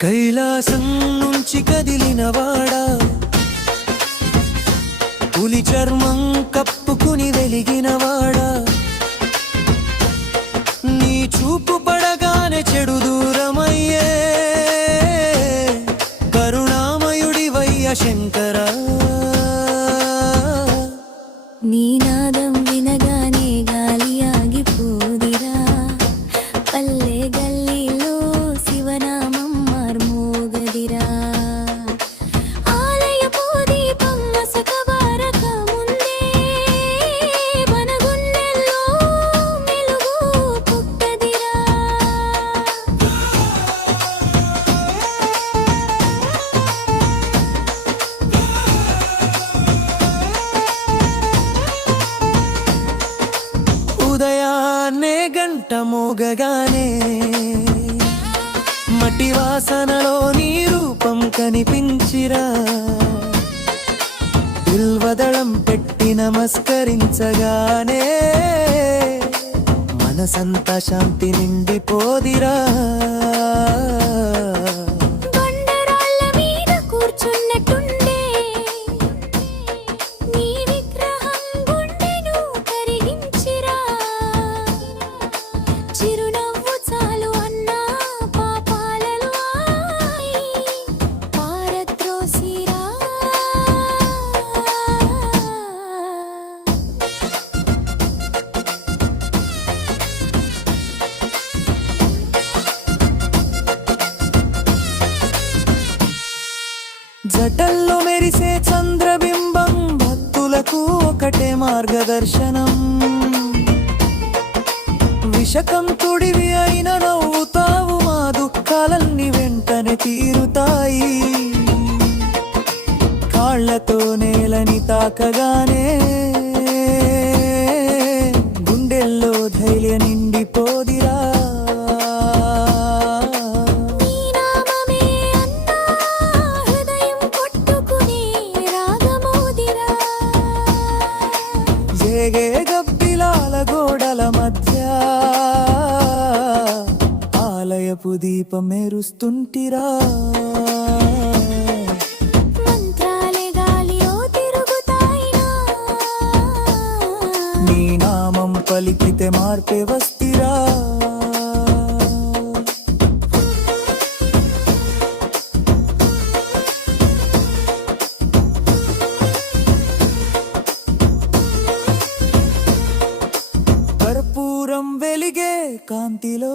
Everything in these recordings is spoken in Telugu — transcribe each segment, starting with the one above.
కైలాసం నుంచి కదిలినవాడా పులి చర్మం కప్పుకుని వెలిగినవాడా నీ చూపు పడగానే చెడు దూరమయ్యే. కరుణామయుడి వయ్య శంకరా. గంట మోగగానే మట్టి వాసనలో నీ రూపం కనిపించిరా. బిల్వదళం పెట్టి నమస్కరించగానే మనసంతా శాంతి నిండిపోదిరా. జటల్లో మెరిసే చంద్రబింబం భక్తులకు ఒకటే మార్గదర్శనం. విషకం తుడివి అయిన నవ్వుతావు మా దుఃఖాలన్నీ వెంటనే తీరుతాయి. కాళ్ళతో నేలని తాకగానే ఆలయపు దీపం మెరుస్తుంటిరా మంత్రాలే గాలిలో తిరుగుతాయినా నీ నామం పలికితే మార్పే వస్తిరా. కర్పూరం వెలిగే కాంతిలో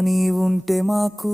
నీవుంటే మాకు